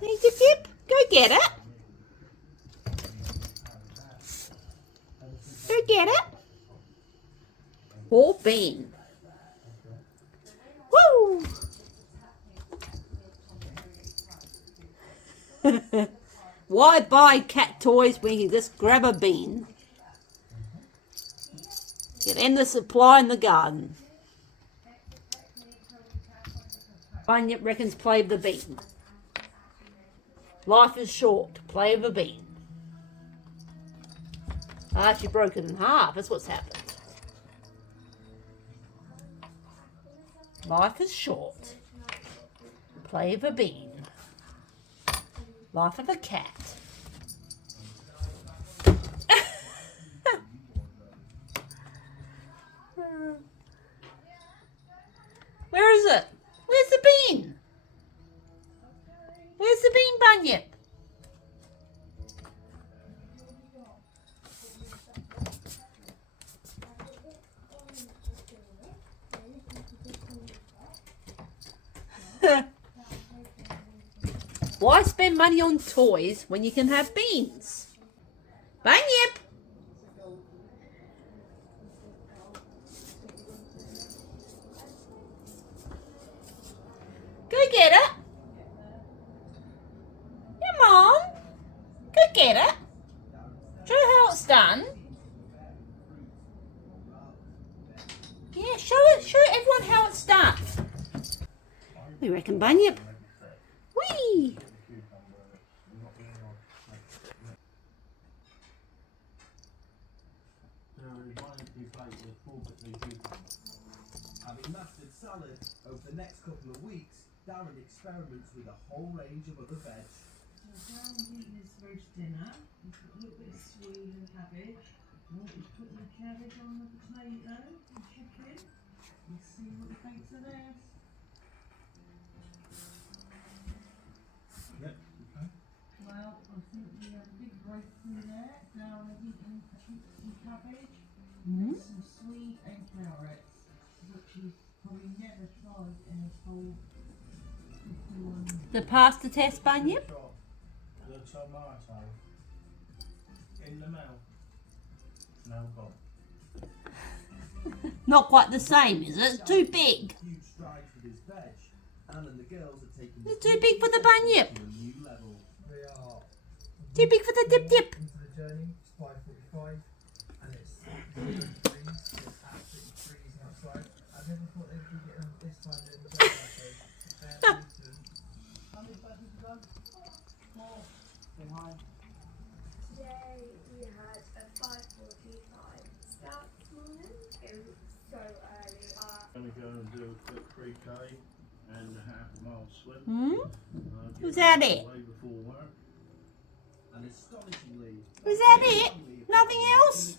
Hey, Dip Dip, go get it. Go get it. Poor Bean. Woo! Why buy cat toys when you can just grab a bean? Get endless supply in the garden. Bunyip reckons play of the bean. Life is short. Play of a bean. Ah, she broke it in half. That's what's happened. Life is short. Play of a bean. Life of a cat. Where is it? Where's the bean? Where's the bean, Bunyip? Why spend money on toys when you can have beans? Bunyip! Go get it. Come on. Go get it. Show how it's done. Yeah, show everyone how it's done. We reckon Bunyip. Whee! Having mastered salad over the next couple of weeks, Darren experiments with a whole range of other veg. Darren's eating his roast dinner. He's got a little bit of sweet and cabbage. He's putting the cabbage on the potato and chicken. Let's see what he thinks of this. Yep, okay. Well, I think we have a big breakthrough there. Darren has eaten some cabbage, some sweet and carrots, which he's probably never tried in his whole 51 The pasta test, Bunyip? The tomato in the mouth. Now gone. Not quite the same, is it? It's too big. Huge strides with his veg. Anne and the girls are taking It's too big for the Bunyip. to a new level. We are Too big for the Dip Dip. into the journey. It's 5:45 and it's 0 degrees. It's absolutely freezing outside. I never thought they'd be getting this time in the day. How many buses have done? 4. Say hi. Today we had a 5:45 start this morning. It was so early. Going to go and do a quick 3K and a half a mile swim. Was that it? Way before work. And astonishingly, Was that it? Nothing else?